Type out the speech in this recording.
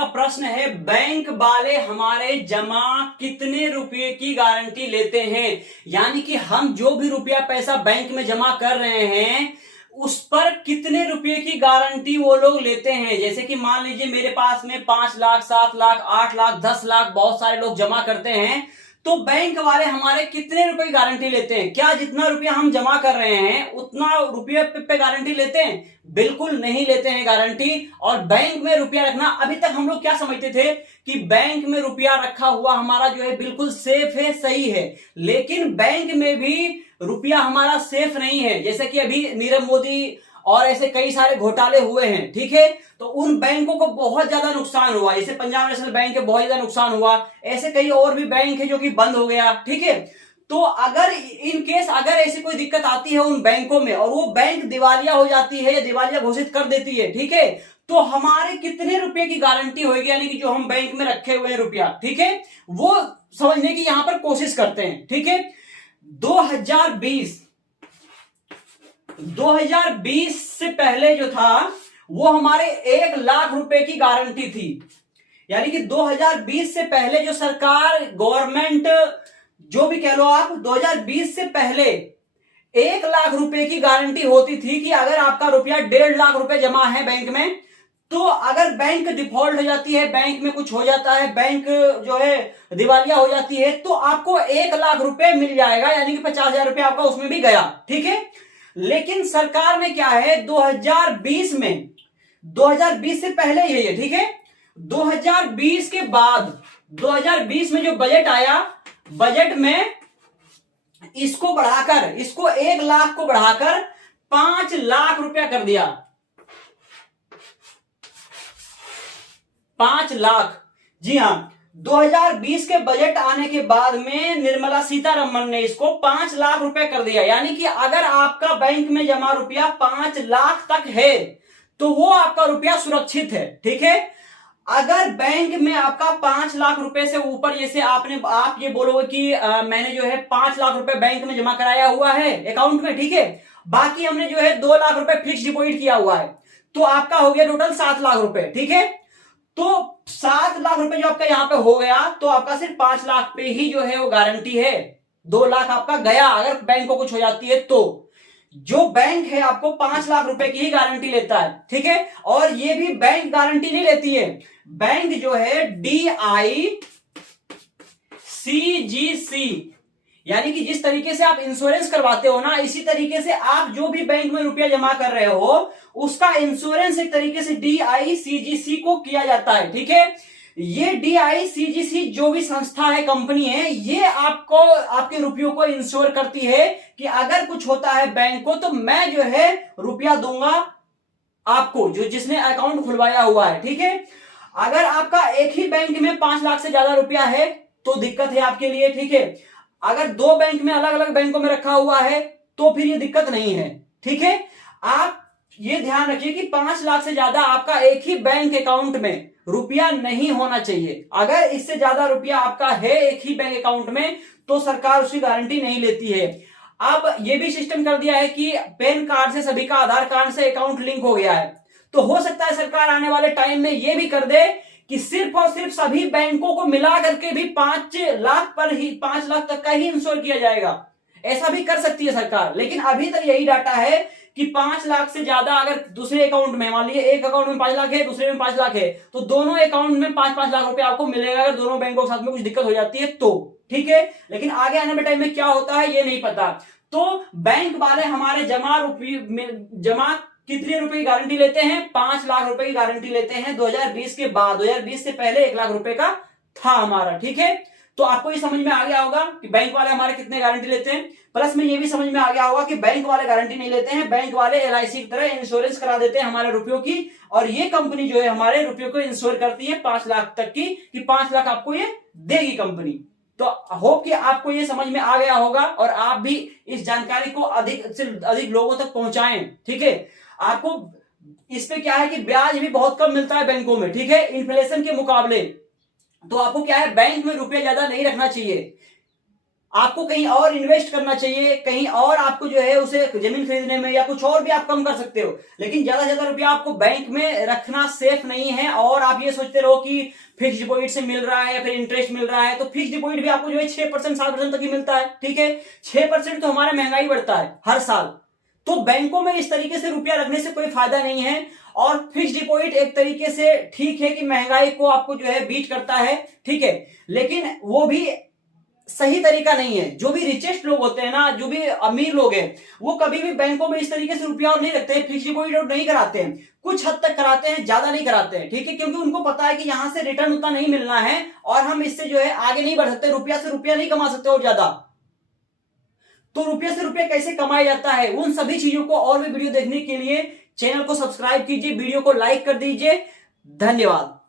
का प्रश्न है, बैंक वाले हमारे जमा कितने रुपए की गारंटी लेते हैं। यानी कि हम जो भी रुपया पैसा बैंक में जमा कर रहे हैं उस पर कितने रुपए की गारंटी वो लोग लेते हैं। जैसे कि मान लीजिए मेरे पास में 5 लाख, 7 लाख, 8 लाख, 10 लाख बहुत सारे लोग जमा करते हैं, तो बैंक वाले हमारे कितने रुपए की गारंटी लेते हैं। क्या जितना रुपया हम जमा कर रहे हैं उतना रुपये पे गारंटी लेते हैं? बिल्कुल नहीं लेते हैं गारंटी। और बैंक में रुपया रखना, अभी तक हम लोग क्या समझते थे कि बैंक में रुपया रखा हुआ हमारा जो है बिल्कुल सेफ है, सही है। लेकिन बैंक में भी रुपया हमारा सेफ नहीं है। जैसे कि अभी नीरव मोदी और ऐसे कई सारे घोटाले हुए हैं, ठीक है, तो उन बैंकों को बहुत ज्यादा नुकसान हुआ। जैसे पंजाब नेशनल बैंक के बहुत ज्यादा नुकसान हुआ, ऐसे कई और भी बैंक है जो कि बंद हो गया, ठीक है। तो अगर इन केस अगर ऐसी कोई दिक्कत आती है उन बैंकों में और वो बैंक दिवालिया हो जाती है या दिवालिया घोषित कर देती है, ठीक है, तो हमारे कितने रुपए की गारंटी होगी। यानी कि जो हम बैंक में रखे हुए हैं रुपया, ठीक है, वो समझने की यहां पर कोशिश करते हैं, ठीक है। 2020 से पहले जो था वो हमारे 1 लाख रुपए की गारंटी थी। यानी कि 2020 से पहले जो सरकार, गवर्नमेंट, जो भी कह लो आप, 2020 से पहले 1 लाख रुपए की गारंटी होती थी कि अगर आपका रुपया 1.5 लाख रुपए जमा है बैंक में, तो अगर बैंक डिफॉल्ट हो जाती है, बैंक में कुछ हो जाता है, बैंक जो है दिवालिया हो जाती है, तो आपको 1 लाख रुपए मिल जाएगा। यानी कि 50,000 रुपए आपका उसमें भी गया, ठीक है। लेकिन सरकार ने क्या है 2020 में, 2020 से पहले ही है, ठीक है, 2020 के बाद 2020 में जो बजट आया, बजट में इसको बढ़ाकर, इसको 1 लाख को बढ़ाकर 5 लाख रुपया कर दिया। 5 लाख, जी हां। 2020 के बजट आने के बाद में निर्मला सीतारमण ने इसको 5 लाख रुपए कर दिया। यानी कि अगर आपका बैंक में जमा रुपया 5 लाख तक है तो वो आपका रुपया सुरक्षित है, ठीक है। अगर बैंक में आपका 5 लाख रुपए से ऊपर, जैसे आप ये बोलोगे कि मैंने जो है 5 लाख रुपए बैंक में जमा कराया हुआ है अकाउंट में, ठीक है, बाकी हमने जो है 2 लाख रुपए फिक्स डिपॉजिट किया हुआ है, तो आपका हो गया टोटल 7 लाख रुपए, ठीक है। तो 7 लाख रुपए जो आपका यहां पे हो गया, तो आपका सिर्फ 5 लाख पे ही जो है वो गारंटी है। 2 लाख आपका गया अगर बैंक को कुछ हो जाती है तो। जो बैंक है आपको 5 लाख रुपए की ही गारंटी लेता है, ठीक है। और ये भी बैंक गारंटी नहीं लेती है, बैंक जो है DICGC, यानी कि जिस तरीके से आप इंश्योरेंस करवाते हो ना, इसी तरीके से आप जो भी बैंक में रुपया जमा कर रहे हो उसका इंश्योरेंस एक तरीके से DICGC को किया जाता है, ठीक है। ये DICGC जो भी संस्था है, कंपनी है, ये आपको, आपके रुपयों को इंश्योर करती है कि अगर कुछ होता है बैंक को तो मैं जो है रुपया दूंगा आपको, जो जिसने अकाउंट खुलवाया हुआ है, ठीक है। अगर आपका एक ही बैंक में 5 लाख से ज्यादा रुपया है तो दिक्कत है आपके लिए, ठीक है। अगर 2 बैंक में, अलग अलग बैंकों में रखा हुआ है तो फिर ये दिक्कत नहीं है, ठीक है। आप ये ध्यान रखिए कि 5 लाख से ज्यादा आपका एक ही बैंक अकाउंट में रुपया नहीं होना चाहिए। अगर इससे ज्यादा रुपया आपका है एक ही बैंक अकाउंट में तो सरकार उसकी गारंटी नहीं लेती है। अब ये भी सिस्टम कर दिया है कि पैन कार्ड से सभी का, आधार कार्ड से अकाउंट लिंक हो गया है, तो हो सकता है सरकार आने वाले टाइम में ये भी कर दे कि सिर्फ और सिर्फ सभी बैंकों को मिला करके भी 5 लाख पर ही, 5 लाख तक का ही इंश्योर किया जाएगा। ऐसा भी कर सकती है सरकार। लेकिन अभी तक यही डाटा है कि 5 लाख से ज्यादा अगर दूसरे अकाउंट में, मान लीजिए एक अकाउंट में 5 लाख है, दूसरे में 5 लाख है, तो दोनों अकाउंट में 5-5 लाख रुपए आपको मिलेगा अगर दोनों बैंकों के साथ में कुछ दिक्कत हो जाती है तो, ठीक है। लेकिन आगे आने वाले टाइम में क्या होता है ये नहीं पता। तो बैंक वाले हमारे जमा कितने रुपए की गारंटी लेते हैं? 5 लाख रुपए की गारंटी लेते हैं 2020 के बाद। 2020 से पहले 1 लाख रुपए का था हमारा, ठीक है। तो आपको ये समझ में आ गया होगा कि बैंक वाले हमारे कितने गारंटी लेते हैं। प्लस में ये भी समझ में आ गया होगा कि बैंक वाले गारंटी नहीं लेते हैं, बैंक वाले LIC की तरह इंश्योरेंस करा देते हैं हमारे रुपयों की, और ये कंपनी जो है हमारे रुपयों को इंश्योर करती है 5 लाख तक की, कि 5 लाख आपको ये देगी कंपनी। तो होप कि आपको ये समझ में आ गया होगा और आप भी इस जानकारी को अधिक से अधिक लोगों तक पहुंचाएं, ठीक है। आपको इस पे क्या है कि ब्याज भी बहुत कम मिलता है बैंकों में, ठीक है, इन्फ्लेशन के मुकाबले। तो आपको क्या है, बैंक में रुपया ज्यादा नहीं रखना चाहिए। आपको कहीं और इन्वेस्ट करना चाहिए, कहीं और आपको जो है उसे जमीन खरीदने में या कुछ और भी आप कम कर सकते हो, लेकिन ज्यादा से ज्यादा रुपया आपको बैंक में रखना सेफ नहीं है। और आप ये सोचते रहो कि फिक्स डिपॉजिट से मिल रहा है या फिर इंटरेस्ट मिल रहा है, तो फिक्स डिपॉजिट भी आपको जो है 6% 7% तक ही मिलता है, ठीक है। 6% तो हमारा महंगाई बढ़ता है हर साल, तो बैंकों में इस तरीके से रुपया रखने से कोई फायदा नहीं है। और फिक्स डिपॉजिट एक तरीके से ठीक है कि महंगाई को आपको जो है बीट करता है, ठीक है, लेकिन वो भी सही तरीका नहीं है। जो भी रिचेस्ट लोग होते हैं ना, जो भी अमीर लोग हैं, वो कभी भी बैंकों में इस तरीके से रुपया और नहीं रखते हैं, फिक्स डिपॉजिट और नहीं कराते हैं, कुछ हद तक कराते हैं, ज्यादा नहीं कराते हैं, ठीक है, क्योंकि उनको पता है कि यहां से रिटर्न उतना नहीं मिलना है और हम इससे जो है आगे नहीं बढ़ सकते, रुपया से रुपया नहीं कमा सकते और ज्यादा। तो रुपया से रुपया कैसे कमाया जाता है, उन सभी चीजों को और भी वीडियो देखने के लिए चैनल को सब्सक्राइब कीजिए, वीडियो को लाइक कर दीजिए। धन्यवाद।